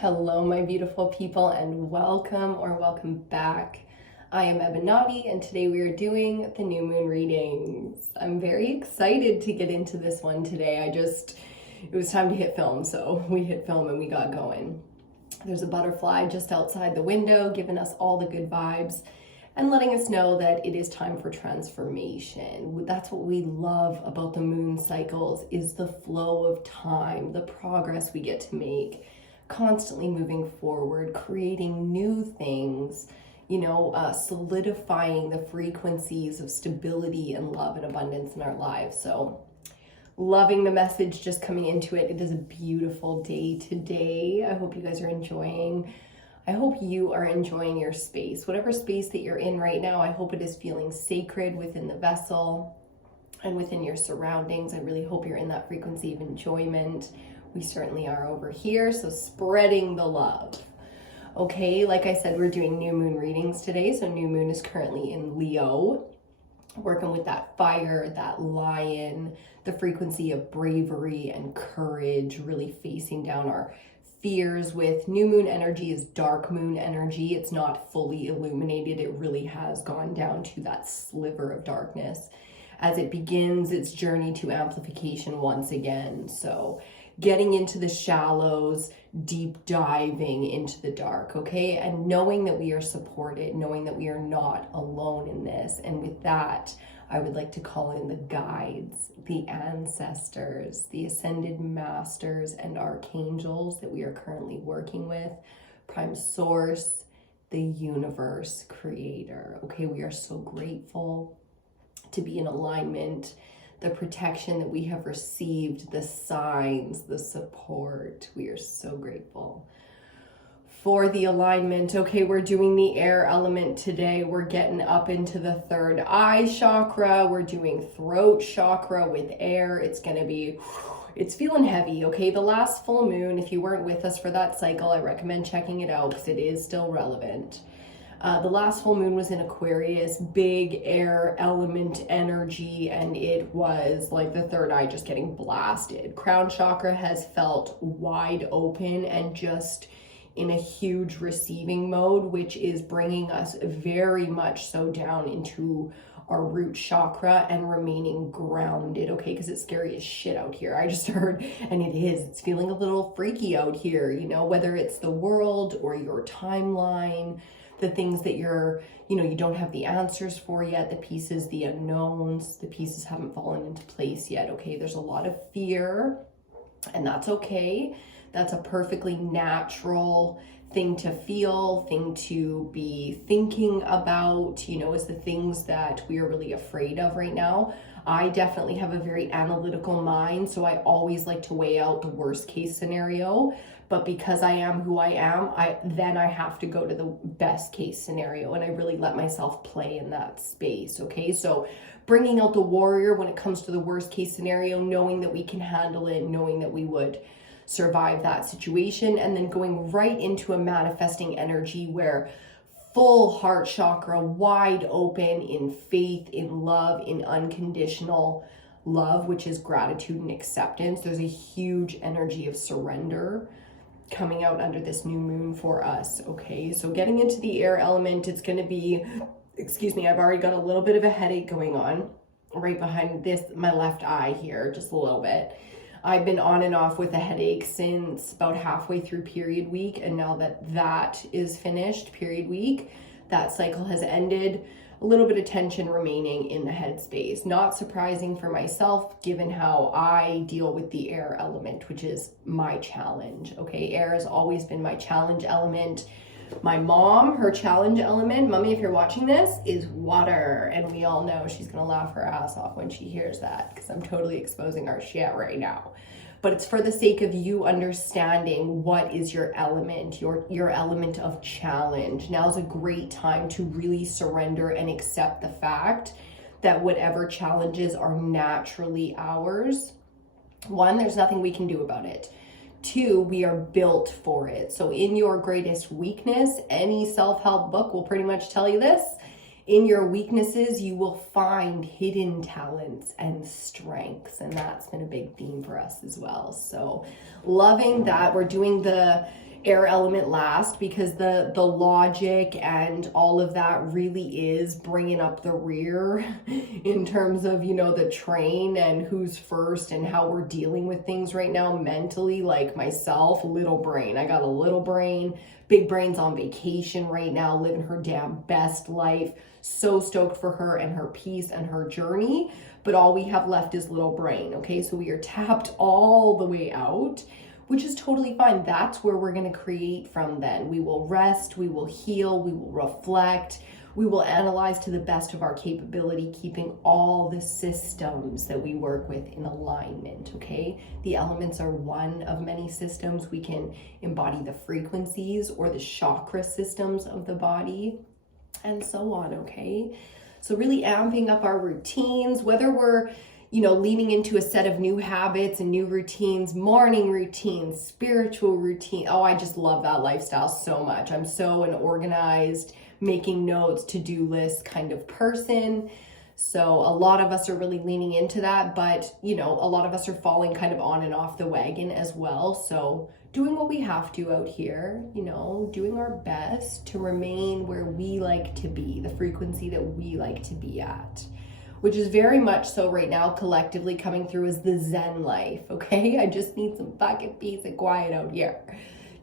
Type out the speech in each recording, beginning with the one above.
Hello, my beautiful people, and welcome back. I am EBINOTTI, and today we are doing the new moon readings. I'm very excited to get into this one today. It was time to hit film, so we hit film and we got going. There's a butterfly just outside the window, giving us all the good vibes and letting us know that it is time for transformation. That's what we love about the moon cycles, is the flow of time, the progress we get to make, constantly moving forward, creating new things, solidifying the frequencies of stability and love and abundance in our lives. So loving the message just coming into it. It is a beautiful day today. I hope you guys are enjoying. I hope you are enjoying your space. Whatever space that you're in right now, I hope it is feeling sacred within the vessel and within your surroundings. I really hope you're in that frequency of enjoyment. We certainly are over here, so spreading the love. Okay, like I said, we're doing new moon readings today. So new moon is currently in Leo, working with that fire, that lion, the frequency of bravery and courage, really facing down our fears. With new moon energy is dark moon energy. It's not fully illuminated. It really has gone down to that sliver of darkness as it begins its journey to amplification once again. So getting into the shallows, deep diving into the dark, okay? And knowing that we are supported, knowing that we are not alone in this. And with that, I would like to call in the guides, the ancestors, the ascended masters and archangels that we are currently working with, prime source, the universe creator, okay? We are so grateful to be in alignment, the protection that we have received, the signs, the support. We are so grateful for the alignment. Okay, we're doing the air element today. We're getting up into the third eye chakra. We're doing throat chakra with air. It's feeling heavy, okay? The last full moon, if you weren't with us for that cycle, I recommend checking it out because it is still relevant. The last full moon was in Aquarius, big air element energy, and it was like the third eye just getting blasted. Crown chakra has felt wide open and just in a huge receiving mode, which is bringing us very much so down into our root chakra and remaining grounded, okay? Because it's scary as shit out here. I just heard, and it's feeling a little freaky out here, whether it's the world or your timeline, the things that you don't have the answers for yet, the pieces, the unknowns, the pieces haven't fallen into place yet, okay? There's a lot of fear, and that's okay. That's a perfectly natural thing to feel, thing to be thinking about, is the things that we are really afraid of right now. I definitely have a very analytical mind, so I always like to weigh out the worst case scenario. But because I am who I am, I have to go to the best case scenario, and I really let myself play in that space, okay? So bringing out the warrior when it comes to the worst case scenario, knowing that we can handle it, knowing that we would survive that situation, and then going right into a manifesting energy where full heart chakra, wide open in faith, in love, in unconditional love, which is gratitude and acceptance. There's a huge energy of surrender coming out under this new moon for us, okay? So getting into the air element, it's going to be, I've already got a little bit of a headache going on right behind my left eye here, just a little bit. I've been on and off with a headache since about halfway through period week, and now that is finished, period week, that cycle has ended. A little bit of tension remaining in the headspace. Not surprising for myself, given how I deal with the air element, which is my challenge, okay? Air has always been my challenge element. My mom, her challenge element, mommy, if you're watching this, is water. And we all know she's gonna laugh her ass off when she hears that, because I'm totally exposing our shit right now. But it's for the sake of you understanding what is your element, your element of challenge. Now's a great time to really surrender and accept the fact that whatever challenges are naturally ours, one, there's nothing we can do about it. Two, we are built for it. So in your greatest weakness, any self-help book will pretty much tell you this. In your weaknesses, you will find hidden talents and strengths. And that's been a big theme for us as well. So loving that. We're doing the air element last, because the logic and all of that really is bringing up the rear in terms of, you know, the train and who's first and how we're dealing with things right now mentally. Like myself, little brain. I got a little brain. Big brain's on vacation right now, living her damn best life. So stoked for her and her peace and her journey. But all we have left is little brain, okay? So we are tapped all the way out, which is totally fine. That's where we're gonna create from then. We will rest, we will heal, we will reflect, we will analyze to the best of our capability, keeping all the systems that we work with in alignment, okay? The elements are one of many systems. We can embody the frequencies or the chakra systems of the body and so on, okay? So really amping up our routines, whether we're, you know, leaning into a set of new habits and new routines, morning routines, spiritual routine. Oh, I just love that lifestyle so much. I'm so an organized, making notes, to-do list kind of person. So a lot of us are really leaning into that, but, you know, a lot of us are falling kind of on and off the wagon as well. So doing what we have to out here, you know, doing our best to remain where we like to be, the frequency that we like to be at, which is very much so right now collectively coming through as the Zen life, okay? I just need some fucking peace and quiet out here.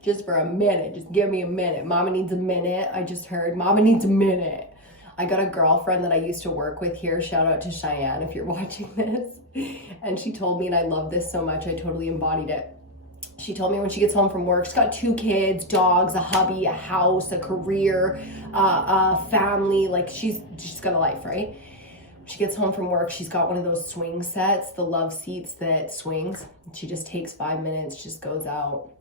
Just for a minute, just give me a minute. Mama needs a minute. I just heard mama needs a minute. I got a girlfriend that I used to work with here. Shout out to Cheyenne if you're watching this. And she told me, and I love this so much, I totally embodied it. She told me when she gets home from work, she's got 2 kids, dogs, a hubby, a house, a career, a family. Like she's got a life, right? When she gets home from work, she's got one of those swing sets, the love seats that swings. She just takes 5 minutes, just goes out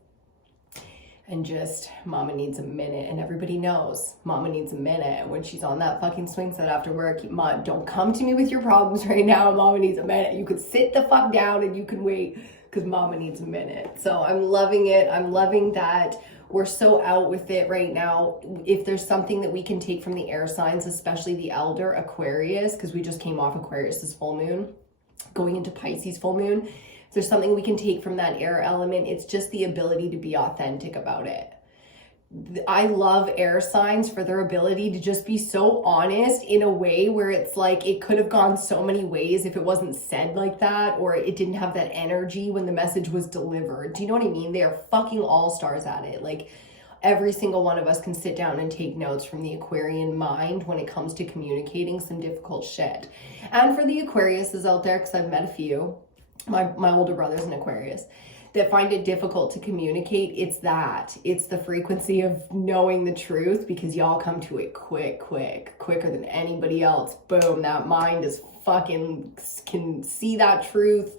and just, mama needs a minute. And everybody knows mama needs a minute. And when she's on that fucking swing set after work, Mom, don't come to me with your problems right now. Mama needs a minute. You could sit the fuck down and you can wait, because mama needs a minute. So I'm loving it. I'm loving that we're so out with it right now. If there's something that we can take from the air signs, especially the elder Aquarius, because we just came off Aquarius's full moon, going into Pisces full moon. If there's something we can take from that air element, it's just the ability to be authentic about it. I love air signs for their ability to just be so honest in a way where it's like it could have gone so many ways if it wasn't said like that, or it didn't have that energy when the message was delivered. Do you know what I mean? They are fucking all-stars at it. Like every single one of us can sit down and take notes from the Aquarian mind when it comes to communicating some difficult shit. And for the Aquariuses out there, because I've met a few, my older brother's an Aquarius, that find it difficult to communicate, it's the frequency of knowing the truth, because y'all come to it quicker than anybody else. Boom, that mind is fucking, can see that truth,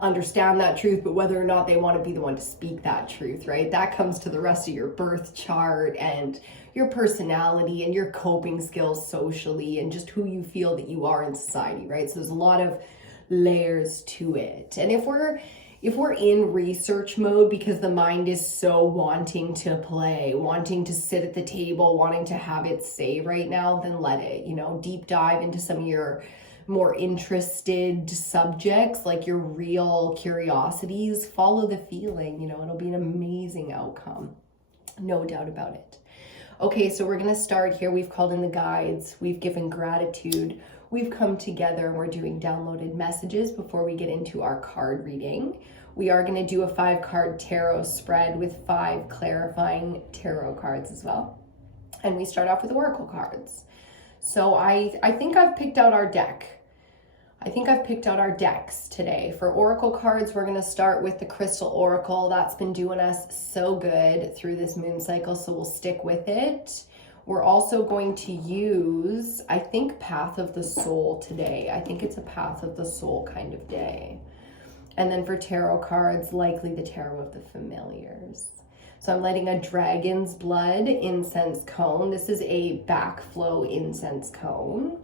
understand that truth, but whether or not they want to be the one to speak that truth, right? That comes to the rest of your birth chart and your personality and your coping skills socially and just who you feel that you are in society, right? So there's a lot of layers to it. And if we're in research mode because the mind is so wanting to play, wanting to sit at the table, wanting to have its say right now, then let it, you know, deep dive into some of your more interested subjects, like your real curiosities, follow the feeling, you know, it'll be an amazing outcome. No doubt about it. Okay, so we're going to start here. We've called in the guides. We've given gratitude. We've come together and we're doing downloaded messages before we get into our card reading. We are going to do a 5-card tarot spread with 5 clarifying tarot cards as well. And we start off with oracle cards. So I think I've picked out our deck. I think I've picked out our decks today. For oracle cards, we're going to start with the Crystal Oracle. That's been doing us so good through this moon cycle, so we'll stick with it. We're also going to use, I think, Path of the Soul today. I think it's a Path of the Soul kind of day. And then for tarot cards, likely the Tarot of the Familiars. So I'm lighting a Dragon's Blood incense cone. This is a backflow incense cone.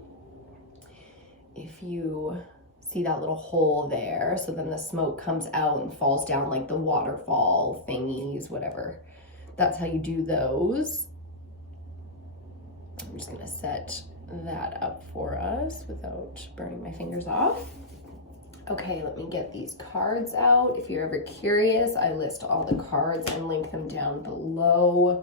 If you see that little hole there, so then the smoke comes out and falls down like the waterfall thingies, whatever. That's how you do those. I'm just gonna set that up for us without burning my fingers off. Okay, let me get these cards out. If you're ever curious, I list all the cards and link them down below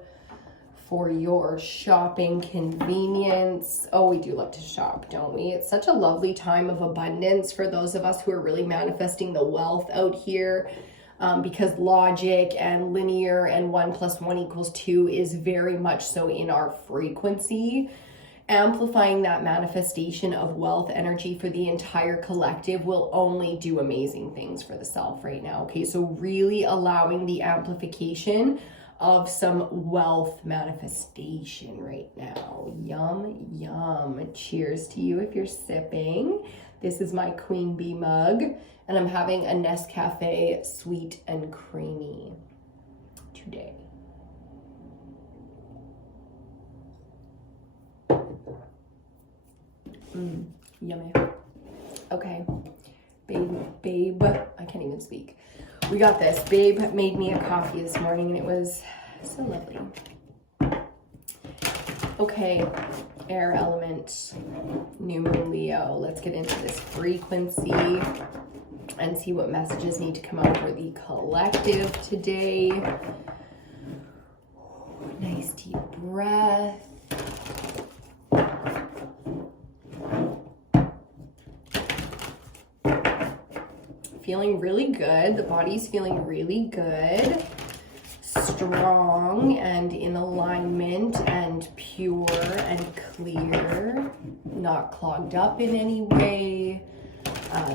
for your shopping convenience. Oh, we do love to shop, don't we? It's such a lovely time of abundance for those of us who are really manifesting the wealth out here, because logic and linear and 1 + 1 = 2 is very much so in our frequency. Amplifying that manifestation of wealth energy for the entire collective will only do amazing things for the self right now. Okay, so really allowing the amplification of some wealth manifestation right now. Yum, yum. Cheers to you if you're sipping. This is my Queen Bee mug, and I'm having a Nescafe sweet and creamy today. Yummy. Okay, babe, I can't even speak. We got this. Babe made me a coffee this morning and it was so lovely. Okay, air element, new moon Leo. Let's get into this frequency and see what messages need to come out for the collective today. Nice deep breath. Feeling really good. The body's feeling really good, strong and in alignment and pure and clear, not clogged up in any way.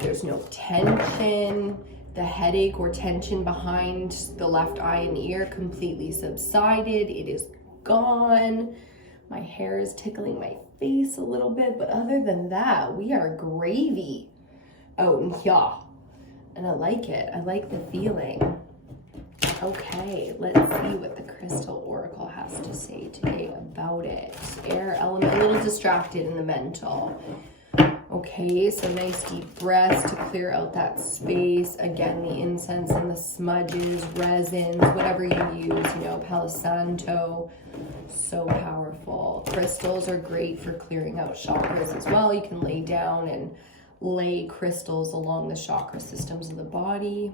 There's no tension. The headache or tension behind the left eye and ear completely subsided. It is gone. My hair is tickling my face a little bit, but other than that, we are gravy. Oh, yeah. And I like it. I like the feeling. Okay, let's see what the Crystal Oracle has to say today about it. Air element, a little distracted in the mental. Okay, so nice deep breaths to clear out that space. Again, the incense and the smudges, resins, whatever you use, you know, Palo Santo. So powerful. Crystals are great for clearing out chakras as well. You can lay down and lay crystals along the chakra systems of the body.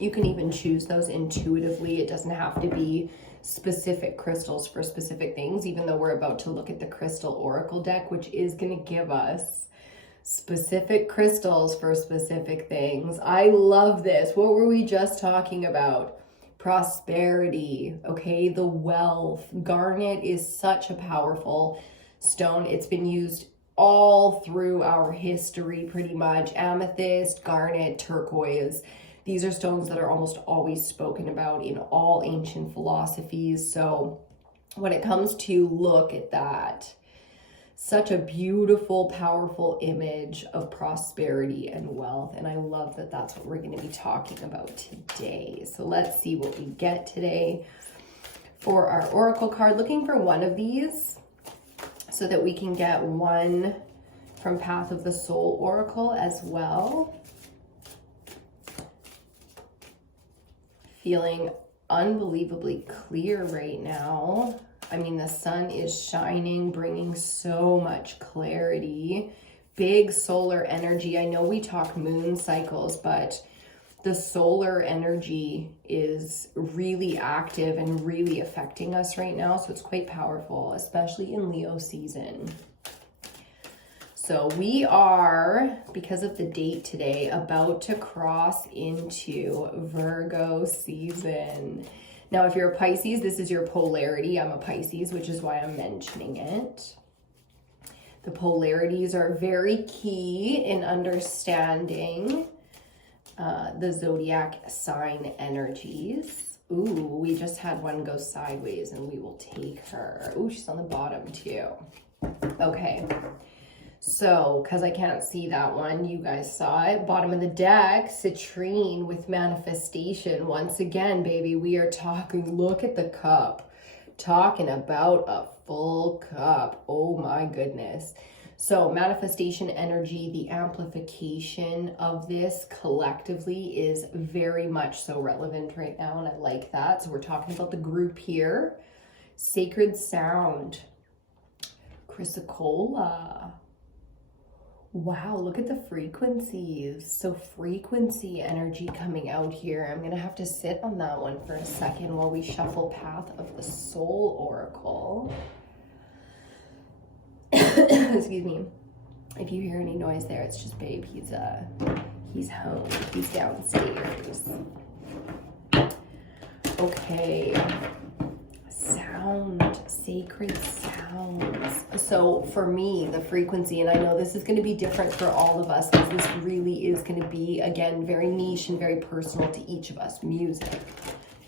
You can even choose those intuitively. It doesn't have to be specific crystals for specific things, even though we're about to look at the Crystal Oracle deck, which is going to give us specific crystals for specific things. I love this. What were we just talking about? Prosperity, okay? The wealth. Garnet is such a powerful stone. It's been used all through our history, pretty much. Amethyst, garnet, turquoise. These are stones that are almost always spoken about in all ancient philosophies. So when it comes to look at that, such a beautiful, powerful image of prosperity and wealth. And I love that that's what we're going to be talking about today. So let's see what we get today for our Oracle card. Looking for one of these, so that we can get one from Path of the Soul Oracle as well. Feeling unbelievably clear right now. I mean, the sun is shining, bringing so much clarity. Big solar energy. I know we talk moon cycles, but the solar energy is really active and really affecting us right now. So it's quite powerful, especially in Leo season. So we are, because of the date today, about to cross into Virgo season. Now, if you're a Pisces, this is your polarity. I'm a Pisces, which is why I'm mentioning it. The polarities are very key in understanding the zodiac sign energies. Ooh, we just had one go sideways and we will take her. Ooh, she's on the bottom too. Okay, so because I can't see that one, you guys saw it. Bottom of the deck, citrine with manifestation. Once again, baby, we are talking, look at the cup. Talking about a full cup. Oh my goodness. So manifestation energy, the amplification of this collectively is very much so relevant right now, and I like that. So we're talking about the group here. Sacred sound. Chrysocolla. Wow, look at the frequencies. So frequency energy coming out here. I'm going to have to sit on that one for a second while we shuffle Path of the Soul Oracle. Excuse me. If you hear any noise there, it's just babe. He's home. He's downstairs. Okay. Sound, sacred sounds. So for me, the frequency, and I know this is going to be different for all of us because this really is going to be, again, very niche and very personal to each of us. Music,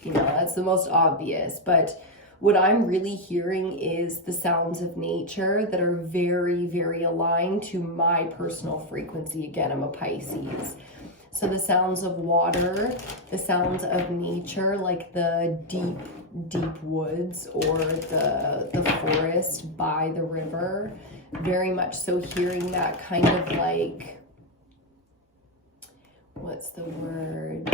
you know, that's the most obvious. But what I'm really hearing is the sounds of nature that are very, very aligned to my personal frequency. Again, I'm a Pisces. So the sounds of water, the sounds of nature, like the deep woods or the forest by the river, very much so hearing that kind of like, what's the word?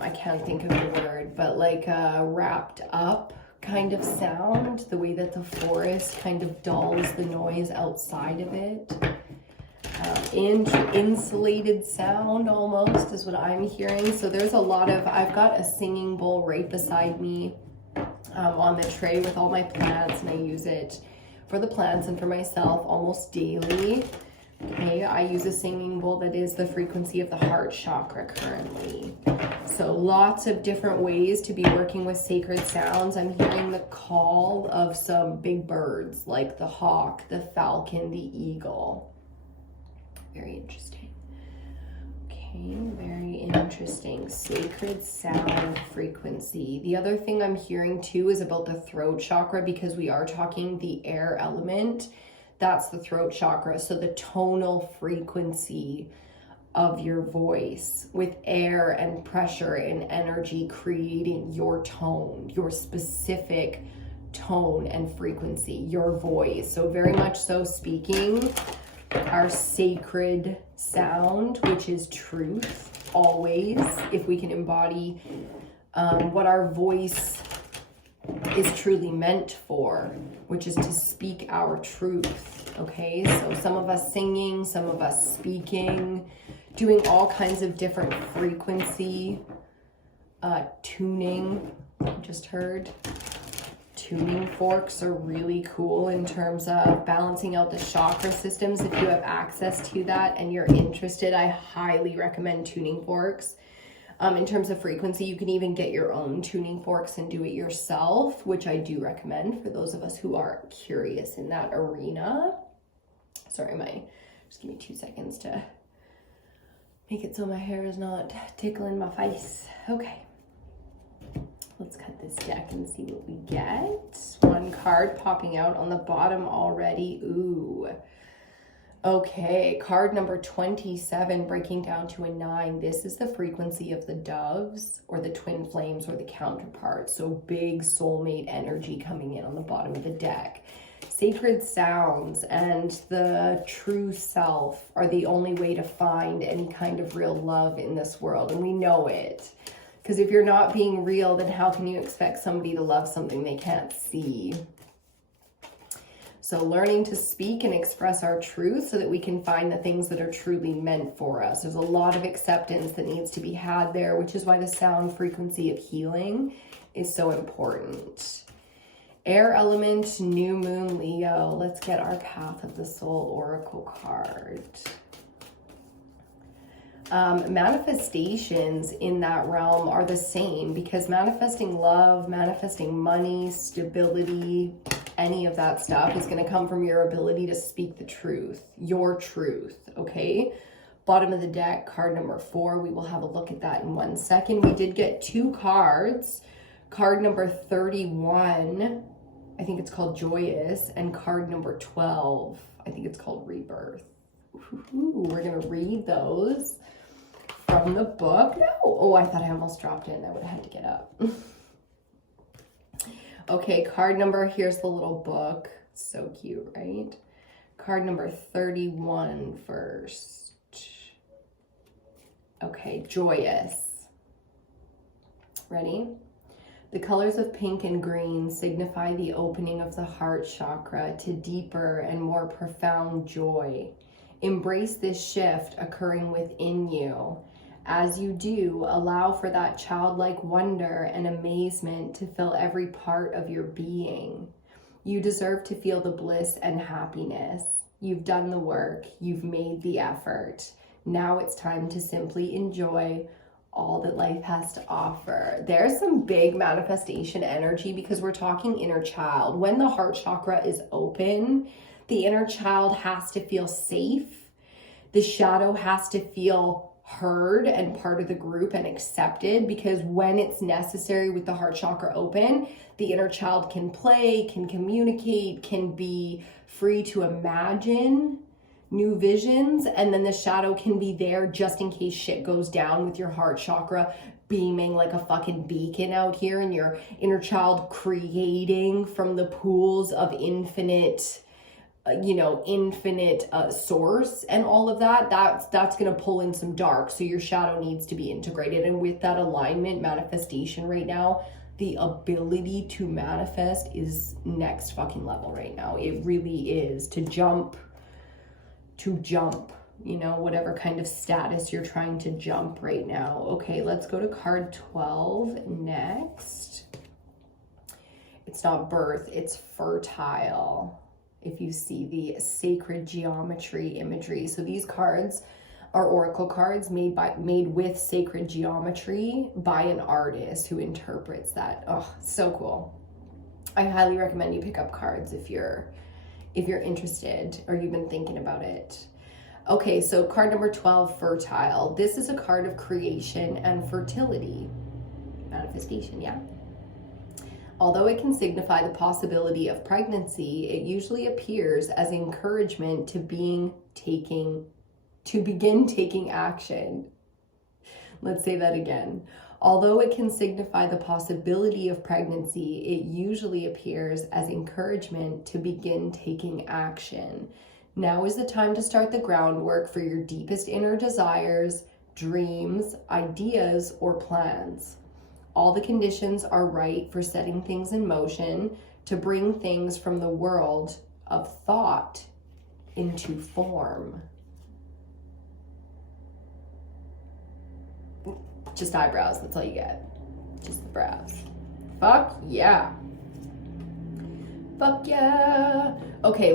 I can't think of the word, but like a wrapped up kind of sound, the way that the forest kind of dulls the noise outside of it. Insulated sound almost is what I'm hearing. So there's a lot of, I've got a singing bowl right beside me on the tray with all my plants, and I use it for the plants and for myself almost daily. Okay, I use a singing bowl that is the frequency of the heart chakra currently. So lots of different ways to be working with sacred sounds. I'm hearing the call of some big birds like the hawk, the falcon, the eagle. Very interesting. Okay, very interesting. Sacred sound frequency. The other thing I'm hearing too is about the throat chakra, because we are talking the air element. That's the throat chakra. So the tonal frequency of your voice with air and pressure and energy creating your tone, your specific tone and frequency, your voice. So very much so speaking our sacred sound, which is truth, always, if we can embody what our voice is truly meant for, which is to speak our truth. Okay, so some of us singing, some of us speaking, doing all kinds of different frequency tuning. I just heard tuning forks are really cool in terms of balancing out the chakra systems. If you have access to that and you're interested, I highly recommend tuning forks. In terms of frequency, you can even get your own tuning forks and do it yourself, which I do recommend for those of us who are curious in that arena. Sorry, just give me 2 seconds to make it so my hair is not tickling my face. Okay. Let's cut this deck and see what we get. One card popping out on the bottom already. Ooh. Okay, card number 27 breaking down to a 9. This is the frequency of the doves or the twin flames or the counterpart. So big soulmate energy coming in on the bottom of the deck. Sacred sounds and the true self are the only way to find any kind of real love in this world. And we know it. Because if you're not being real, then how can you expect somebody to love something they can't see? So learning to speak and express our truth so that we can find the things that are truly meant for us. There's a lot of acceptance that needs to be had there, which is why the sound frequency of healing is so important. Air element, new moon, Leo. Let's get our Path of the Soul Oracle card. Manifestations in that realm are the same, because manifesting love, manifesting money, stability, any of that stuff is going to come from your ability to speak the truth, your truth, okay? Bottom of the deck, card number 4. We will have a look at that in 1 second. We did get 2 cards. Card number 31, I think it's called Joyous, and card number 12, I think it's called Rebirth. Ooh, we're going to read those from the book. No. Oh, I thought I almost dropped it and I would have had to get up. Okay, card number, here's the little book. So cute, right? Card number 31 first. Okay, Joyous. Ready? The colors of pink and green signify the opening of the heart chakra to deeper and more profound joy. Embrace this shift occurring within you. As you do, allow for that childlike wonder and amazement to fill every part of your being. You deserve to feel the bliss and happiness. You've done the work. You've made the effort. Now it's time to simply enjoy all that life has to offer. There's some big manifestation energy because we're talking inner child. When the heart chakra is open, the inner child has to feel safe. The shadow has to feel heard and part of the group and accepted, because when it's necessary with the heart chakra open, the inner child can play, can communicate, can be free to imagine new visions, and then the shadow can be there just in case shit goes down, with your heart chakra beaming like a fucking beacon out here, and your inner child creating from the pools of infinite source and all of that. That's going to pull in some dark, so your shadow needs to be integrated. And with that alignment manifestation right now, the ability to manifest is next fucking level right now. It really is. To jump, whatever kind of status you're trying to jump right now. Okay, let's go to card 12 next. It's not birth, it's fertile. If you see the sacred geometry imagery. So these cards are oracle cards made with sacred geometry by an artist who interprets that. Oh, so cool. I highly recommend you pick up cards if you're interested or you've been thinking about it. Okay, so card number 12, fertile. This is a card of creation and fertility. Manifestation, yeah. Although it can signify the possibility of pregnancy, it usually appears as encouragement to begin taking action. Let's say that again. Although it can signify the possibility of pregnancy, it usually appears as encouragement to begin taking action. Now is the time to start the groundwork for your deepest inner desires, dreams, ideas, or plans. All the conditions are right for setting things in motion to bring things from the world of thought into form. Just eyebrows, that's all you get. Just the brows. Fuck yeah. Fuck yeah. Okay,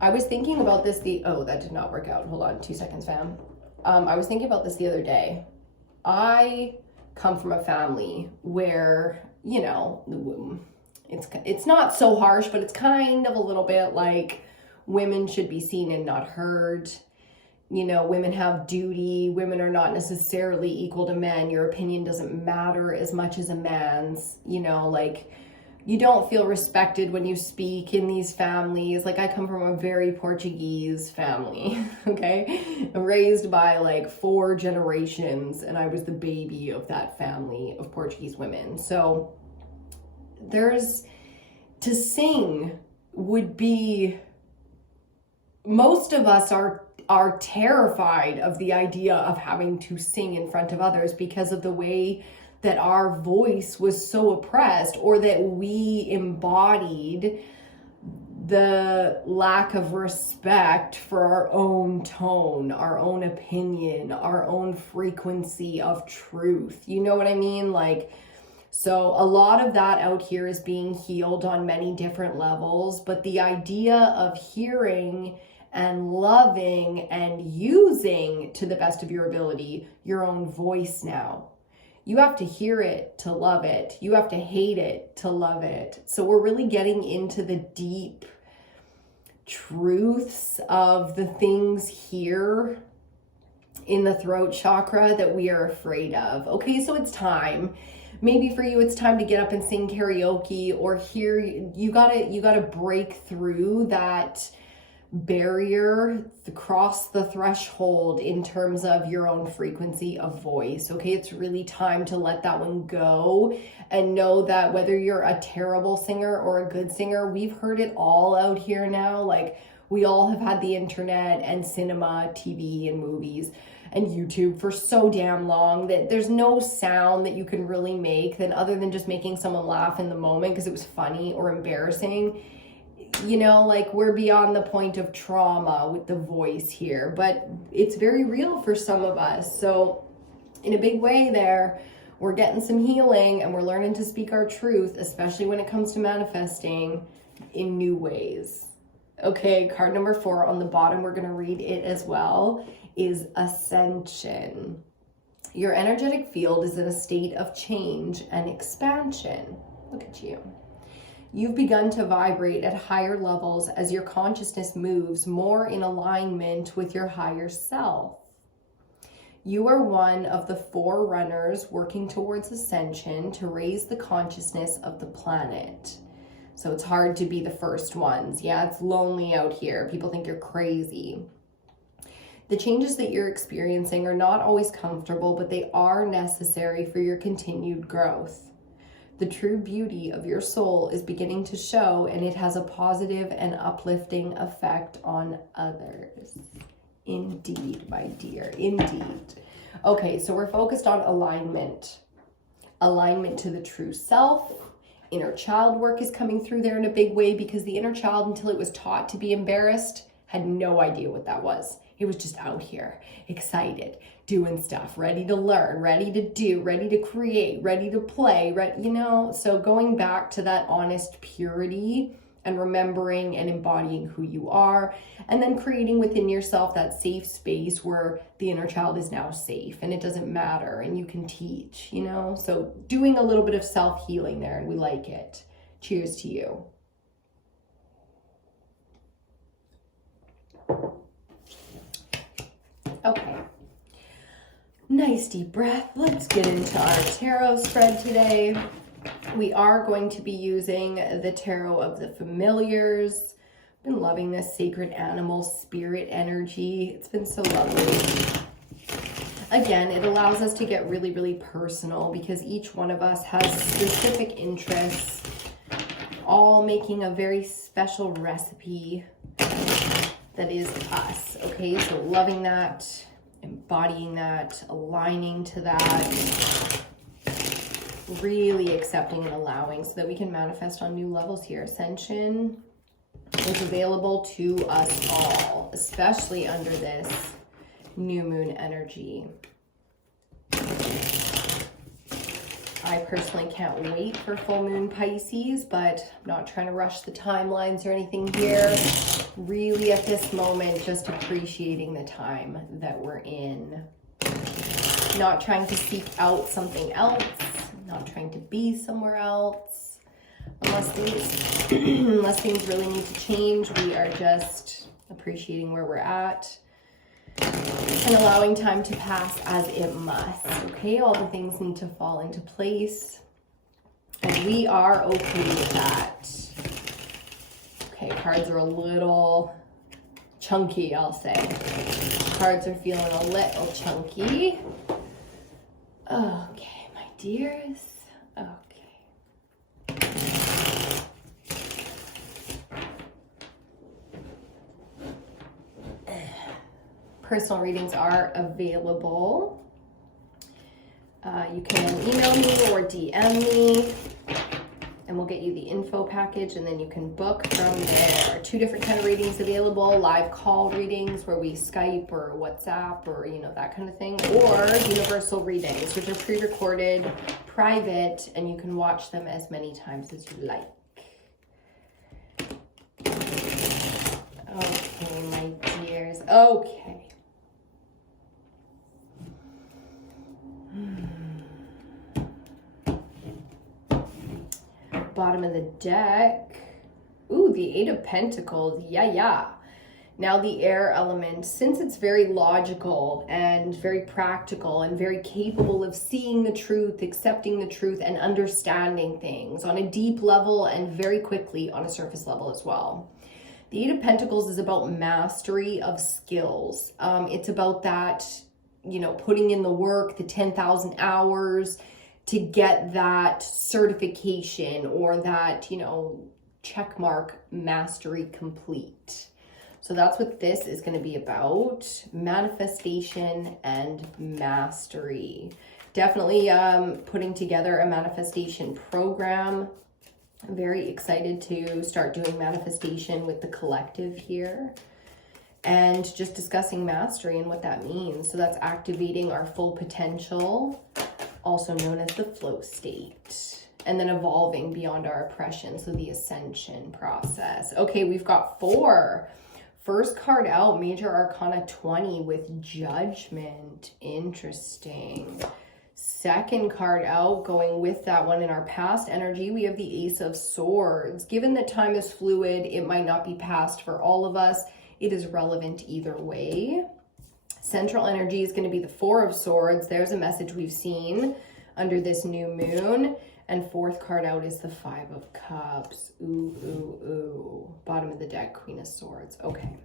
I was thinking about this that did not work out. Hold on 2 seconds, fam. I was thinking about this the other day. I come from a family where, it's not so harsh, but it's kind of a little bit like women should be seen and not heard. Women have duty. Women are not necessarily equal to men. Your opinion doesn't matter as much as a man's. You don't feel respected when you speak in these families. I come from a very Portuguese family, okay? Raised by 4 generations, and I was the baby of that family of Portuguese women. So to sing would be, most of us are terrified of the idea of having to sing in front of others because of the way that our voice was so oppressed, or that we embodied the lack of respect for our own tone, our own opinion, our own frequency of truth. You know what I mean? So a lot of that out here is being healed on many different levels, but the idea of hearing and loving and using to the best of your ability your own voice now. You have to hear it to love it. You have to hate it to love it. So we're really getting into the deep truths of the things here in the throat chakra that we are afraid of. Okay, so it's time. Maybe for you, it's time to get up and sing karaoke, or hear, you gotta break through that barrier, cross the threshold in terms of your own frequency of voice. Okay, it's really time to let that one go and know that whether you're a terrible singer or a good singer, we've heard it all out here now. We all have had the internet and cinema, TV and movies and YouTube for so damn long that there's no sound that you can really make then other than just making someone laugh in the moment because it was funny or embarrassing. You know, like we're beyond the point of trauma with the voice here, but it's very real for some of us. So in a big way there, we're getting some healing and we're learning to speak our truth, especially when it comes to manifesting in new ways. Okay, card number 4 on the bottom, we're going to read it as well, is Ascension. Your energetic field is in a state of change and expansion. Look at you. You've begun to vibrate at higher levels as your consciousness moves more in alignment with your higher self. You are one of the forerunners working towards ascension to raise the consciousness of the planet. So it's hard to be the first ones. Yeah, it's lonely out here. People think you're crazy. The changes that you're experiencing are not always comfortable, but they are necessary for your continued growth. The true beauty of your soul is beginning to show, and it has a positive and uplifting effect on others. Indeed, my dear, indeed. Okay, so we're focused on alignment. Alignment to the true self. Inner child work is coming through there in a big way because the inner child, until it was taught to be embarrassed, had no idea what that was. It was just out here, excited, doing stuff, ready to learn, ready to do, ready to create, ready to play, you know? So going back to that honest purity and remembering and embodying who you are, and then creating within yourself that safe space where the inner child is now safe and it doesn't matter and you can teach, you know? So doing a little bit of self-healing there, and we like it. Cheers to you. Okay. Nice deep breath. Let's get into our tarot spread today. We are going to be using the Tarot of the Familiars. I've been loving this sacred animal spirit energy. It's been so lovely. Again, it allows us to get really, really personal because each one of us has specific interests, all making a very special recipe that is us. Okay, so loving that, embodying that, aligning to that, really accepting and allowing so that we can manifest on new levels here. Ascension is available to us all, especially under this new moon energy. I personally can't wait for full moon Pisces, but I'm not trying to rush the timelines or anything here. Really at this moment, just appreciating the time that we're in. Not trying to seek out something else, not trying to be somewhere else. Unless things really need to change, we are just appreciating where we're at and allowing time to pass as it must. Okay, all the things need to fall into place, and we are okay with that. Okay, cards are a little chunky, I'll say. Cards are feeling a little chunky. Okay, my dears. Okay. Personal readings are available. You can email me or DM me, and we'll get you the info package, and then you can book from there. 2 different kind of readings available: live call readings where we Skype or WhatsApp or, you know, that kind of thing, or universal readings, which are pre-recorded, private, and you can watch them as many times as you like. Okay, my dears. Okay. Bottom of the deck. Ooh, the 8 of Pentacles. Yeah. Now the air element, since it's very logical and very practical and very capable of seeing the truth, accepting the truth, and understanding things on a deep level and very quickly on a surface level as well. The 8 of Pentacles is about mastery of skills. It's about that, you know, putting in the work, the 10,000 hours to get that certification or that, you know, check mark mastery complete. So that's what this is going to be about. Manifestation and mastery. Definitely putting together a manifestation program. I'm very excited to start doing manifestation with the collective here. And just discussing mastery and what that means. So that's activating our full potential, also known as the flow state. And then evolving beyond our oppression. So the ascension process. Okay, we've got 4. First card out, Major Arcana 20 with Judgment. Interesting. Second card out, going with that one in our past energy, we have the Ace of Swords. Given that time is fluid, it might not be past for all of us. It is relevant either way. Central energy is going to be the 4 of Swords. There's a message we've seen under this new moon. And fourth card out is the 5 of Cups. Ooh, ooh, ooh. Bottom of the deck, Queen of Swords. Okay.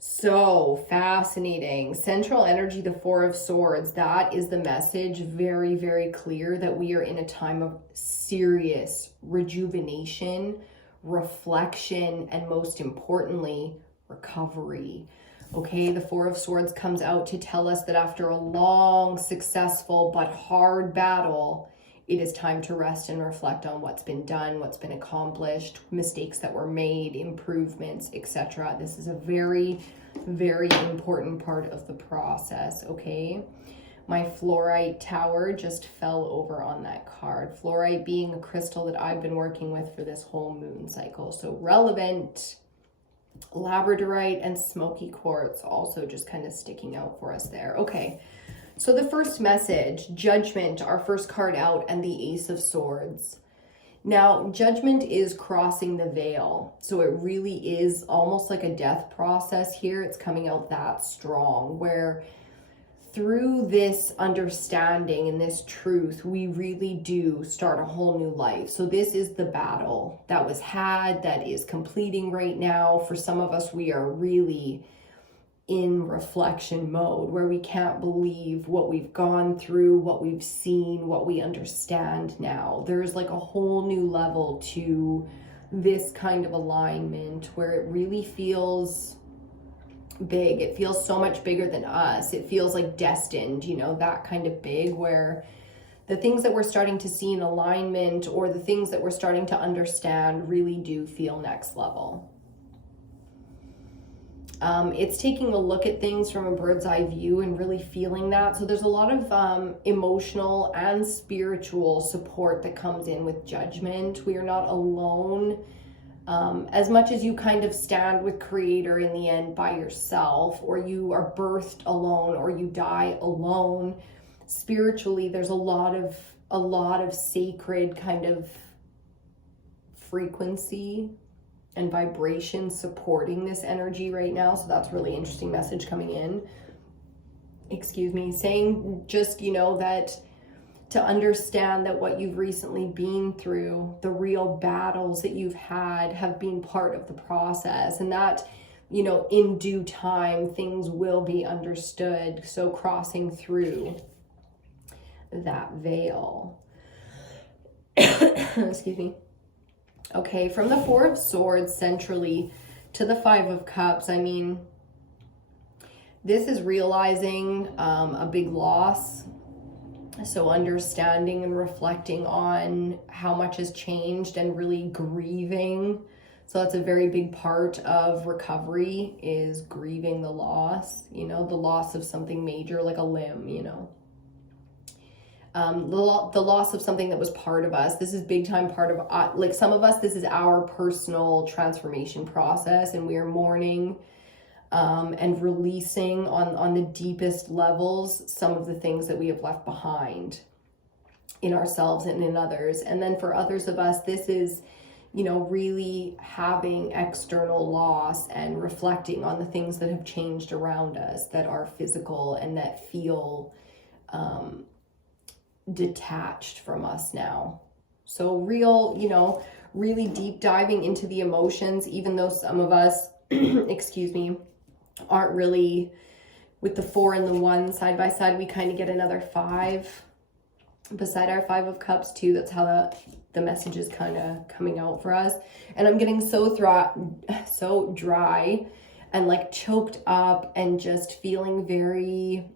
So fascinating. Central energy, the 4 of Swords. That is the message. Very, very clear that we are in a time of serious rejuvenation, reflection, and most importantly, recovery. Okay, the 4 of Swords comes out to tell us that after a long, successful, but hard battle, it is time to rest and reflect on what's been done, what's been accomplished, mistakes that were made, improvements, etc. This is a very, very important part of the process, okay? My fluorite tower just fell over on that card. Fluorite being a crystal that I've been working with for this whole moon cycle. So relevant. Labradorite and smoky quartz also just kind of sticking out for us there. Okay. So the first message, Judgment, our first card out, and the Ace of Swords. Now, Judgment is crossing the veil. So it really is almost like a death process here. It's coming out that strong, where through this understanding and this truth, we really do start a whole new life. So this is the battle that was had, that is completing right now. For some of us, we are really in reflection mode where we can't believe what we've gone through, what we've seen, what we understand now. There's like a whole new level to this kind of alignment where it really feels big. It feels so much bigger than us. It feels like destined, you know, that kind of big, where the things that we're starting to see in alignment or the things that we're starting to understand really do feel next level. It's taking a look at things from a bird's eye view and really feeling that. So there's a lot of emotional and spiritual support that comes in with Judgment. We are not alone. As much as you kind of stand with Creator in the end by yourself, or you are birthed alone, or you die alone, spiritually there's a lot of sacred kind of frequency and vibration supporting this energy right now. So that's really interesting message coming in. Excuse me, saying just, you know, that to understand that what you've recently been through, the real battles that you've had have been part of the process, and that, you know, in due time, things will be understood. So crossing through that veil. Excuse me. Okay, from the 4 of Swords centrally to the 5 of Cups, I mean, this is realizing a big loss. So understanding and reflecting on how much has changed and really grieving. So that's a very big part of recovery, is grieving the loss, you know, the loss of something major like a limb, you know. The loss of something that was part of us. This is big time part of, like some of us, this is our personal transformation process, and we are mourning and releasing on the deepest levels some of the things that we have left behind in ourselves and in others. And then for others of us, this is, you know, really having external loss and reflecting on the things that have changed around us that are physical and that feel detached from us now. So real, you know, really deep diving into the emotions, even though some of us, excuse me, aren't really with the 4 and the 1 side by side. We kind of get another 5. beside our Five of Cups too. That's how the message is kind of coming out for us. And I'm getting so dry and like choked up and just feeling very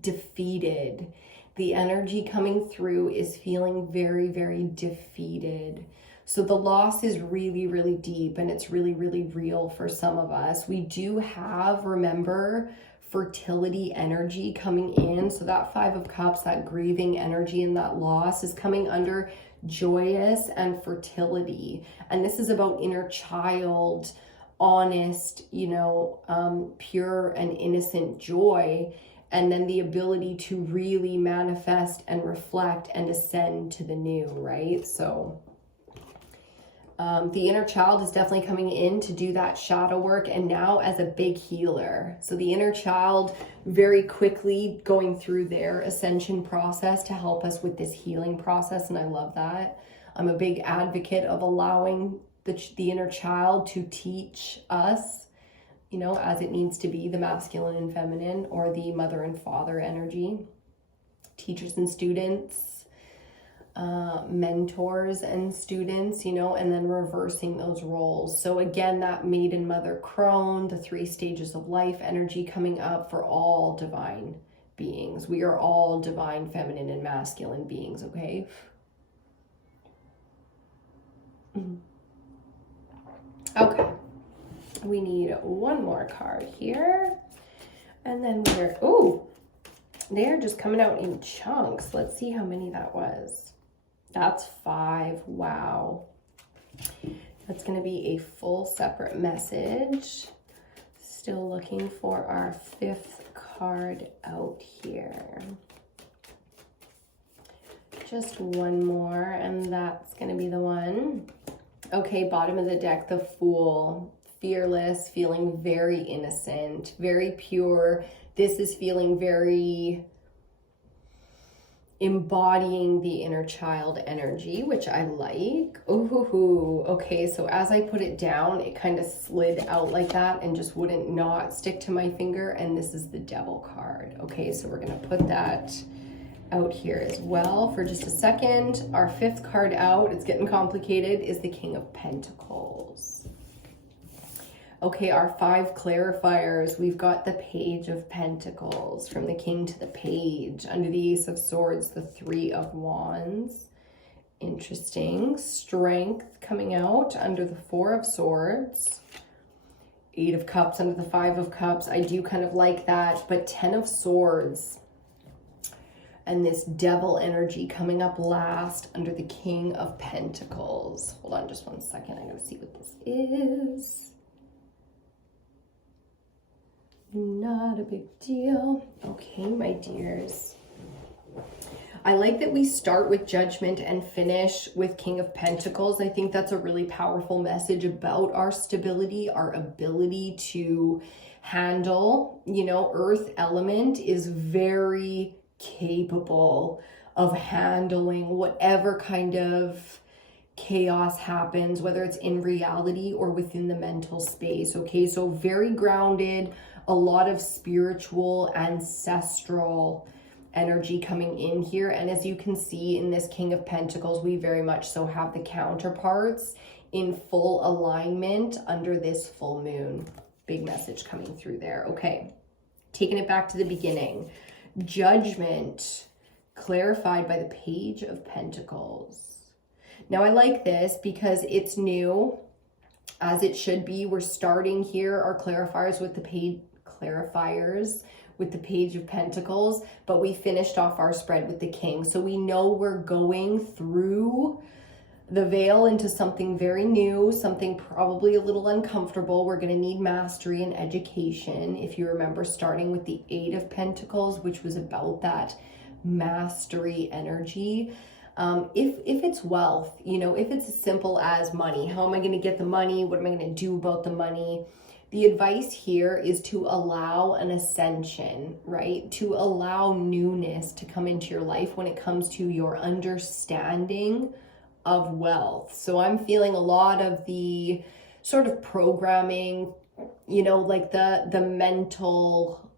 defeated. The energy coming through is feeling very, very defeated. So the loss is really, really deep, and it's really, really real for some of us. We do have, remember, fertility energy coming in. So that Five of Cups, that grieving energy and that loss is coming under joyous and fertility. And this is about inner child, honest, pure and innocent joy. And then the ability to really manifest and reflect and ascend to the new, right? So the inner child is definitely coming in to do that shadow work, and now as a big healer. So the inner child very quickly going through their ascension process to help us with this healing process, and I love that. I'm a big advocate of allowing the inner child to teach us, as it needs to be, the masculine and feminine, or the mother and father energy, teachers and students, mentors and students, and then reversing those roles. So again, that maiden, mother, crone, the 3 stages of life energy coming up for all divine beings. We are all divine feminine and masculine beings, okay? Okay. We need one more card here. And then they're just coming out in chunks. Let's see how many that was. That's 5. Wow. That's going to be a full separate message. Still looking for our 5th card out here. Just one more, and that's going to be the one. Okay, bottom of the deck, the Fool. Fearless, feeling very innocent, very pure. This is feeling very embodying the inner child energy, which I like. Ooh, okay, so as I put it down, it kind of slid out like that and just wouldn't not stick to my finger, and this is the Devil card. Okay, so we're gonna put that out here as well for just a second. Our 5th card out, it's getting complicated, is the King of Pentacles. Okay, our 5 clarifiers, we've got the Page of Pentacles, from the King to the Page. Under the Ace of Swords, the 3 of Wands. Interesting. Strength coming out under the 4 of Swords. 8 of Cups under the 5 of Cups. I do kind of like that, but 10 of Swords. And this Devil energy coming up last under the King of Pentacles. Hold on just one second, I gotta see what this is. Not a big deal. Okay, my dears. I like that we start with Judgment and finish with King of Pentacles. I think that's a really powerful message about our stability, our ability to handle, Earth element is very capable of handling whatever kind of chaos happens, whether it's in reality or within the mental space. Okay, so very grounded, a lot of spiritual, ancestral energy coming in here. And as you can see in this King of Pentacles, we very much so have the counterparts in full alignment under this full moon. Big message coming through there. Okay, taking it back to the beginning. Judgment clarified by the Page of Pentacles. Now I like this because it's new, as it should be. We're starting here our clarifiers with the Page of Pentacles, but we finished off our spread with the King. So we know we're going through the veil into something very new, something probably a little uncomfortable. We're going to need mastery and education. If you remember, starting with the 8 of Pentacles, which was about that mastery energy. If it's wealth, if it's as simple as money, how am I going to get the money? What am I going to do about the money? The advice here is to allow an ascension, right? To allow newness to come into your life when it comes to your understanding of wealth. So I'm feeling a lot of the sort of programming, like the mental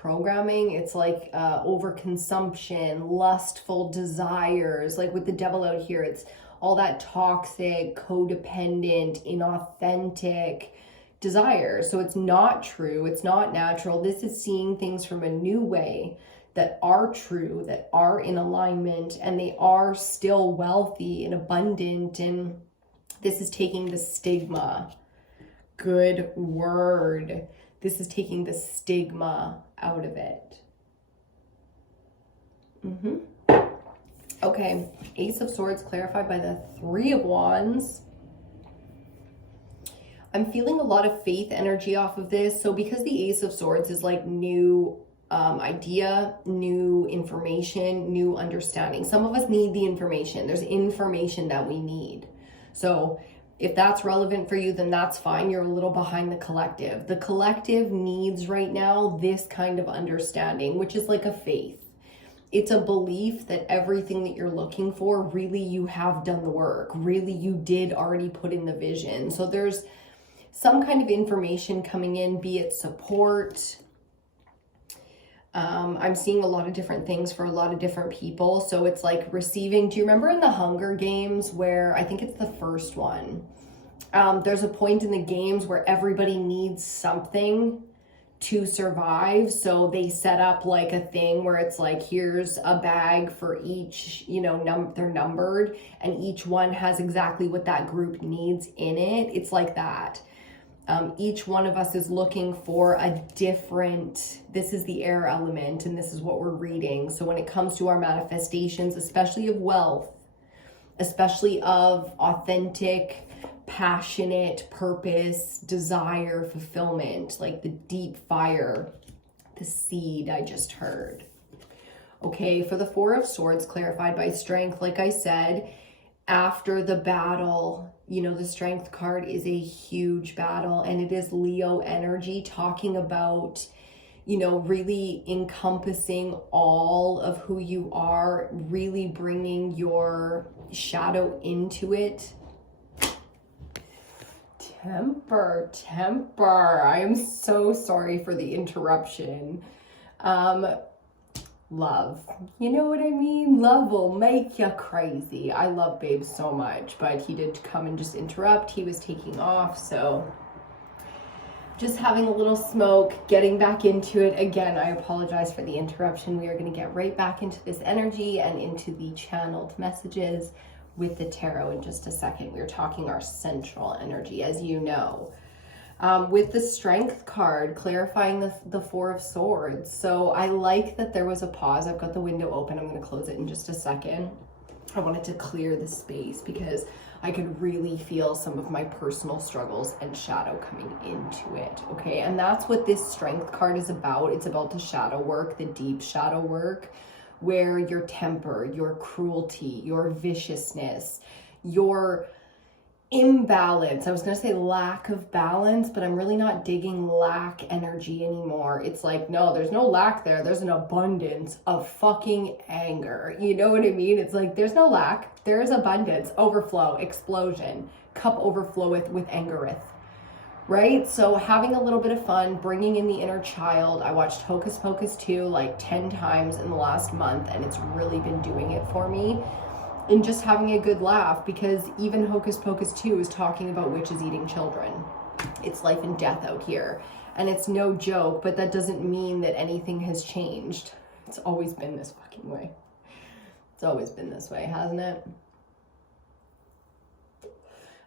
programming. It's like overconsumption, lustful desires. Like with the devil out here, it's all that toxic, codependent, inauthentic desire. So it's not true. It's not natural. This is seeing things from a new way that are true, that are in alignment, and they are still wealthy and abundant. And this is taking the stigma. Good word. This is taking the stigma out of it. Okay, Ace of Swords clarified by the Three of Wands. I'm feeling a lot of faith energy off of this. So because the Ace of Swords is like new idea, new information, new understanding. Some of us need the information. There's information that we need. So if that's relevant for you, then that's fine. You're a little behind the collective. The collective needs right now this kind of understanding, which is like a faith. It's a belief that everything that you're looking for, really you have done the work. Really you did already put in the vision. So there's some kind of information coming in, be it support. I'm seeing a lot of different things for a lot of different people. So it's like receiving, do you remember in the Hunger Games where, I think it's the first one, there's a point in the games where everybody needs something to survive. So they set up like a thing where it's like, here's a bag for each, you know, they're numbered and each one has exactly what that group needs in it. It's like that. Each one of us is looking for a different, this is the air element and this is what we're reading. So when it comes to our manifestations, especially of wealth, especially of authentic, passionate purpose, desire, fulfillment, like the deep fire, the seed I just heard. Okay, for the Four of Swords clarified by Strength, like I said, after the battle, you know, the Strength card is a huge battle and it is Leo energy talking about, you know, really encompassing all of who you are, really bringing your shadow into it. Temper. I am so sorry for the interruption. Love. You know what I mean? Love will make you crazy. I love Babe so much, but he did come and just interrupt. He was taking off, so just having a little smoke, getting back into it. Again, I apologize for the interruption. We are going to get right back into this energy and into the channeled messages with the tarot in just a second. We're talking our central energy, as you know. With the Strength card, clarifying the Four of Swords. So I like that there was a pause. I've got the window open. I'm going to close it in just a second. I wanted to clear the space because I could really feel some of my personal struggles and shadow coming into it. Okay, and that's what this Strength card is about. It's about the shadow work, the deep shadow work, where your temper, your cruelty, your viciousness, your imbalance. I was going to say lack of balance, but I'm really not digging lack energy anymore. It's like, no, there's no lack there. There's an abundance of fucking anger. You know what I mean? It's like, there's no lack. There's abundance, overflow, explosion, cup overfloweth with angereth. Right? So having a little bit of fun, bringing in the inner child. I watched Hocus Pocus 2 like 10 times in the last month, and it's really been doing it for me. And just having a good laugh, because even Hocus Pocus 2 is talking about witches eating children. It's life and death out here. And it's no joke, but that doesn't mean that anything has changed. It's always been this fucking way. It's always been this way, hasn't it?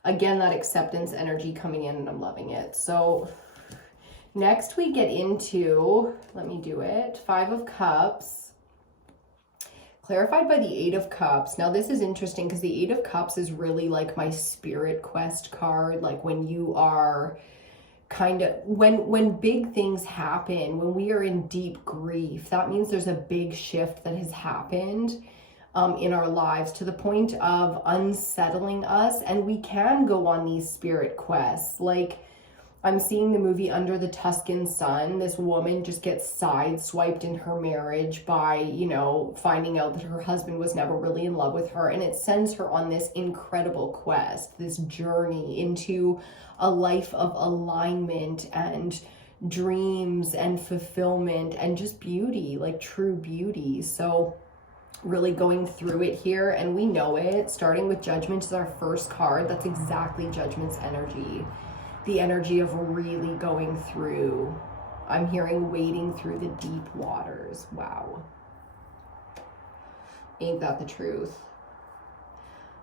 Again, that acceptance energy coming in, and I'm loving it. So next we get into, let me do it, Five of Cups. Clarified by the Eight of Cups. Now this is interesting because the Eight of Cups is really like my spirit quest card. Like when you are kind of, when big things happen, when we are in deep grief, that means there's a big shift that has happened in our lives to the point of unsettling us. And we can go on these spirit quests. Like I'm seeing the movie Under the Tuscan Sun. This woman just gets sideswiped in her marriage by, you know, finding out that her husband was never really in love with her. And it sends her on this incredible quest, this journey into a life of alignment and dreams and fulfillment and just beauty, like true beauty. So really going through it here, and we know it, starting with Judgment is our first card. That's exactly Judgment's energy. The energy of really going through. I'm hearing wading through the deep waters. Wow. Ain't that the truth?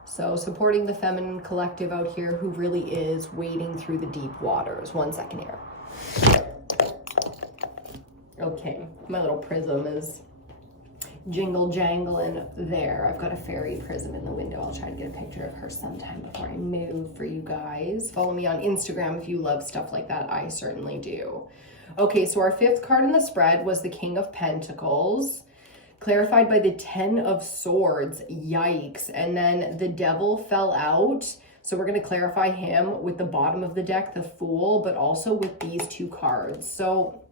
So supporting the feminine collective out here who really is wading through the deep waters. 1 second here. Okay, my little prism is jingle jangling there. I've got a fairy prism in the window. I'll try to get a picture of her sometime before I move for you guys. Follow me on Instagram if you love stuff like that. I certainly do. Okay, so our 5th card in the spread was the King of Pentacles, clarified by the 10 of Swords. Yikes. And then the Devil fell out. So we're going to clarify him with the bottom of the deck, the Fool, but also with these 2 cards. So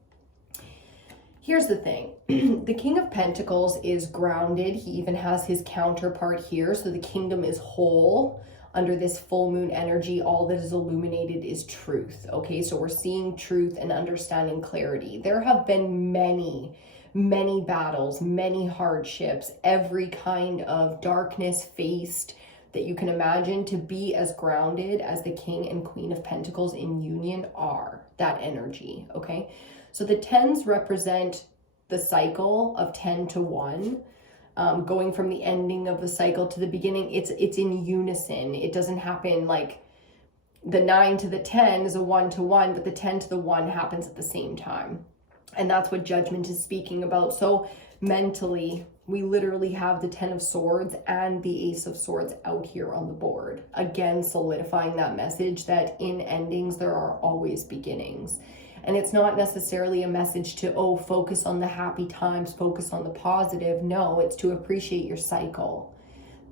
here's the thing. The King of Pentacles is grounded. He even has his counterpart here. So the kingdom is whole under this full moon energy. All that is illuminated is truth. Okay, so we're seeing truth and understanding clarity. There have been many battles, many hardships, every kind of darkness faced that you can imagine. To be as grounded as the King and Queen of Pentacles in union are, that energy, okay? So the 10s represent the cycle of 10 to 1, going from the ending of the cycle to the beginning. It's in unison. It doesn't happen like the 9 to the 10 is a 1 to 1, but the 10 to the 1 happens at the same time. And that's what Judgment is speaking about. So mentally, we literally have the 10 of Swords and the Ace of Swords out here on the board. Again, solidifying that message that in endings, there are always beginnings. And it's not necessarily a message to, oh, focus on the happy times, focus on the positive. No, it's to appreciate your cycle.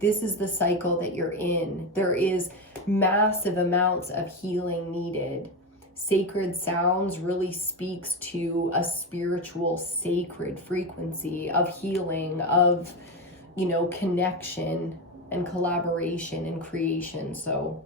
This is the cycle that you're in. There is massive amounts of healing needed. Sacred sounds really speaks to a spiritual, sacred frequency of healing, of, connection and collaboration and creation. So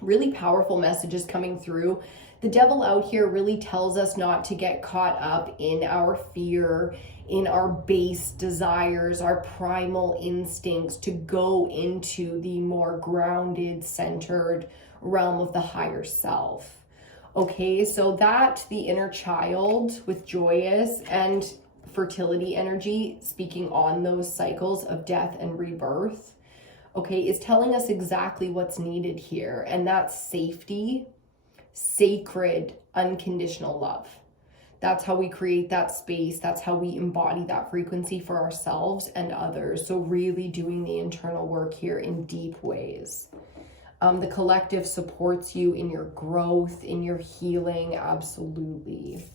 really powerful messages coming through. The Devil out here really tells us not to get caught up in our fear, in our base desires, our primal instincts, to go into the more grounded, centered realm of the higher self. Okay, so that the inner child with joyous and fertility energy, speaking on those cycles of death and rebirth, okay, is telling us exactly what's needed here. And that's safety, sacred, unconditional love. That's how we create that space. That's how we embody that frequency for ourselves and others. So really doing the internal work here in deep ways. The collective supports you in your growth, in your healing. Absolutely.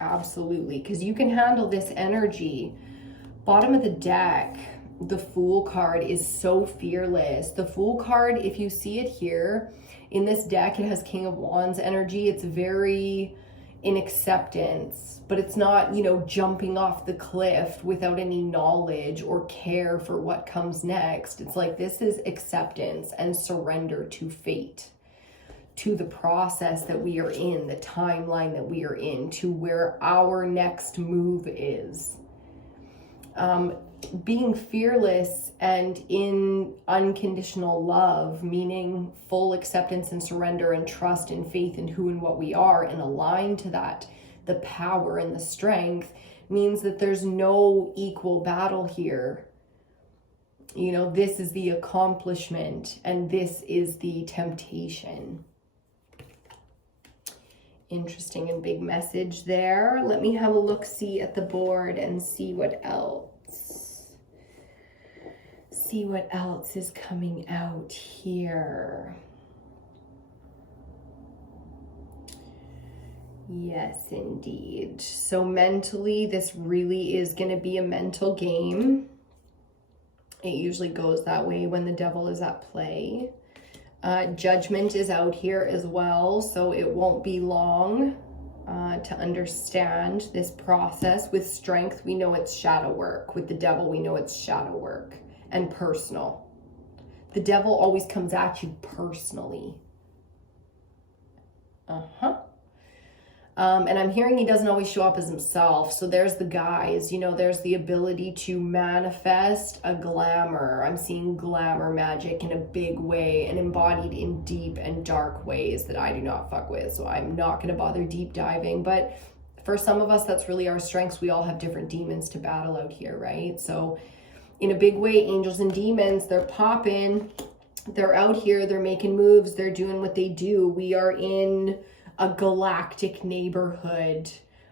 Absolutely. Because you can handle this energy. Bottom of the deck, the Fool card is so fearless. The Fool card, if you see it here, in this deck, it has King of Wands energy. It's very in acceptance, but it's not, jumping off the cliff without any knowledge or care for what comes next. It's like, this is acceptance and surrender to fate, to the process that we are in, the timeline that we are in, to where our next move is. Being fearless and in unconditional love, meaning full acceptance and surrender and trust and faith in who and what we are, and aligned to that, the power and the strength, means that there's no equal battle here. This is the accomplishment and this is the temptation. Interesting and big message there. Let me have a look-see at the board and see what else. See what else is coming out here. Yes, indeed. So mentally, this really is going to be a mental game. It usually goes that way when the Devil is at play. Judgment is out here as well, so it won't be long to understand this process. With Strength, we know it's shadow work. With the Devil, we know it's shadow work and personal. The Devil always comes at you personally. And I'm hearing he doesn't always show up as himself. So there's the guys, you know, there's the ability to manifest a glamour. I'm seeing glamour magic in a big way and embodied in deep and dark ways that I do not fuck with. So I'm not going to bother deep diving. But for some of us, that's really our strengths. We all have different demons to battle out here, right? So in a big way, angels and demons, they're popping. They're out here. They're making moves. They're doing what they do. We are in a galactic neighborhood,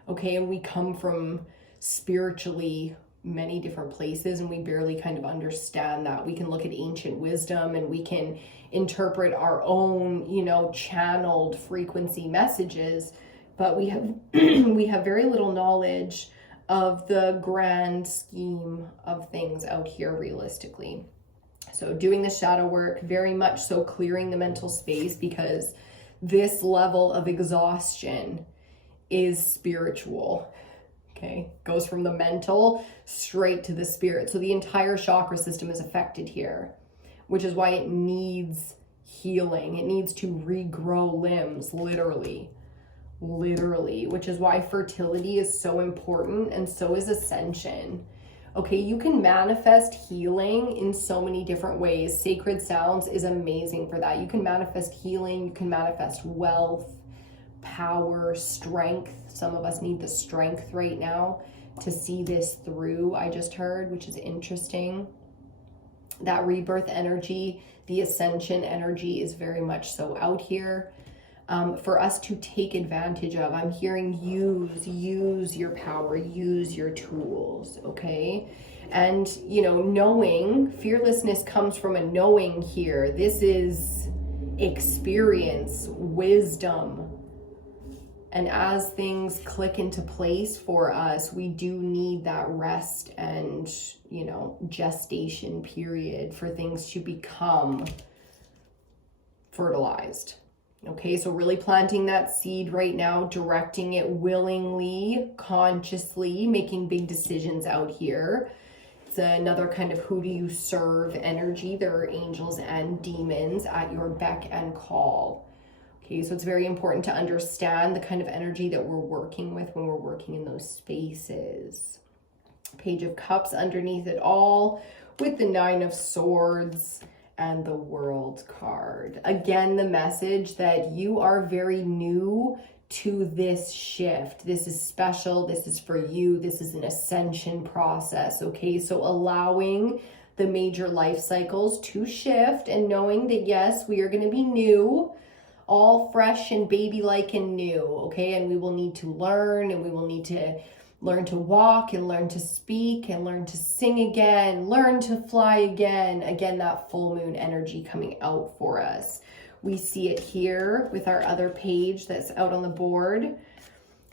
okay? And we come from spiritually many different places, and we barely kind of understand that. We can look at ancient wisdom and we can interpret our own, you know, channeled frequency messages, but we have we have very little knowledge of the grand scheme of things out here realistically. So doing the shadow work, very much so clearing the mental space, because this level of exhaustion is spiritual, okay? Goes from the mental straight to the spirit. So the entire chakra system is affected here, which is why it needs healing. It needs to regrow limbs, literally, which is why fertility is so important, and so is ascension. Okay, you can manifest healing in so many different ways. Sacred Sounds is amazing for that. You can manifest healing, you can manifest wealth, power, strength. Some of us need the strength right now to see this through, I just heard, which is interesting. That rebirth energy, the ascension energy is very much so out here. For us to take advantage of. I'm hearing use your power, use your tools, okay? And, you know, knowing, fearlessness comes from a knowing here. This is experience, wisdom. And as things click into place for us, we do need that rest and, you know, gestation period for things to become fertilized. Okay, so really planting that seed right now, directing it willingly, consciously, making big decisions out here. It's another kind of who do you serve energy. There are angels and demons at your beck and call. Okay, so it's very important to understand the kind of energy that we're working with when we're working in those spaces. Page of Cups underneath it all with the Nine of Swords and the World card. Again, the message that you are very new to this shift. This is special. This is for you. This is an ascension process. Okay, so allowing the major life cycles to shift and knowing that yes, we are going to be new, all fresh and baby-like and new. Okay, and we will need to learn, and we will need to learn to walk and learn to speak and learn to sing again, learn to fly again. Again, that full moon energy coming out for us. We see it here with our other page that's out on the board.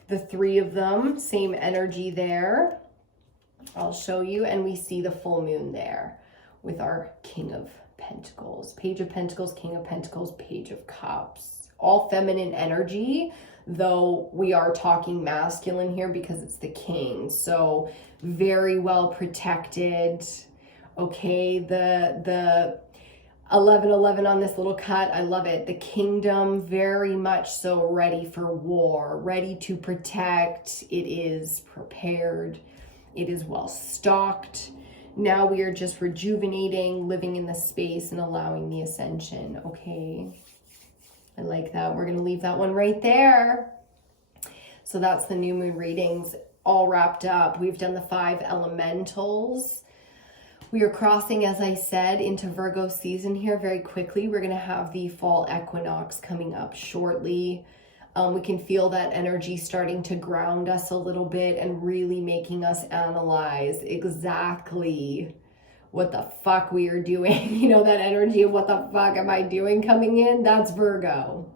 The three of them, same energy there. I'll show you. And we see the full moon there with our King of Pentacles. Page of Pentacles, King of Pentacles, Page of Cups. All feminine energy, though we are talking masculine here because it's the king. So very well protected. Okay, the 1111 on this little cut, I love it. The kingdom, very much so ready for war, ready to protect. It is prepared. It is well stocked. Now we are just rejuvenating, living in the space and allowing the ascension. Okay. I like that. We're going to leave that one right there. So that's the new moon readings all wrapped up. We've done the 5 elementals. We are crossing, as I said, into Virgo season here very quickly. We're going to have the fall equinox coming up shortly. We can feel that energy starting to ground us a little bit and really making us analyze exactly what the fuck we are doing. You know, that energy of what the fuck am I doing coming in? That's Virgo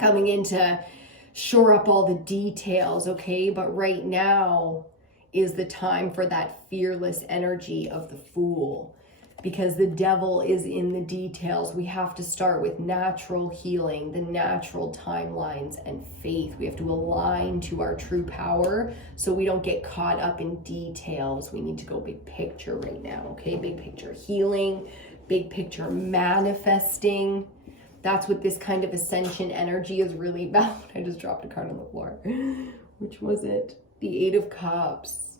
coming in to shore up all the details, okay? But right now is the time for that fearless energy of the Fool, because the devil is in the details. We have to start with natural healing, the natural timelines, and faith. We have to align to our true power so we don't get caught up in details. We need to go big picture right now, okay? Big picture healing, big picture manifesting, That's what this kind of ascension energy is really about. I just dropped a card on the floor. Which was it? The Eight of Cups.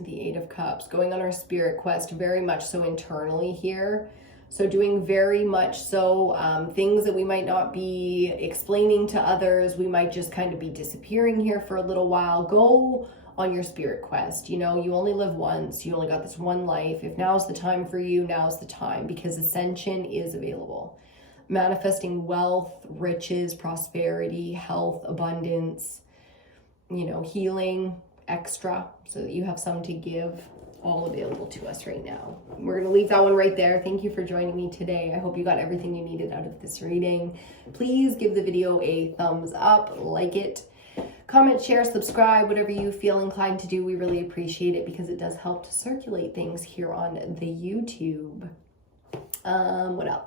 The Eight of Cups. Going on our spirit quest, very much so internally here. So doing very much so things that we might not be explaining to others. We might just kind of be disappearing here for a little while. Go on your spirit quest. You know, you only live once. You only got this one life. If now's the time for you, now's the time, because ascension is available. Manifesting wealth, riches, prosperity, health, abundance, you know, healing, extra, so that you have some to give, all available to us right now. We're going to leave that one right there. Thank you for joining me today. I hope you got everything you needed out of this reading. Please give the video a thumbs up, like it, comment, share, subscribe, whatever you feel inclined to do. We really appreciate it because it does help to circulate things here on the YouTube. What else?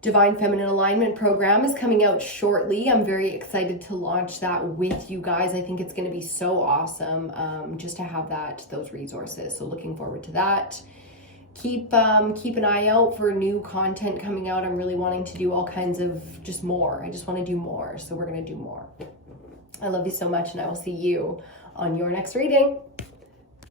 Divine Feminine Alignment program is coming out shortly. I'm very excited to launch that with you guys. I think it's going to be so awesome just to have those resources. So looking forward to that. Keep an eye out for new content coming out. I'm really wanting to do all kinds of just more. I just want to do more. So we're going to do more. I love you so much, and I will see you on your next reading.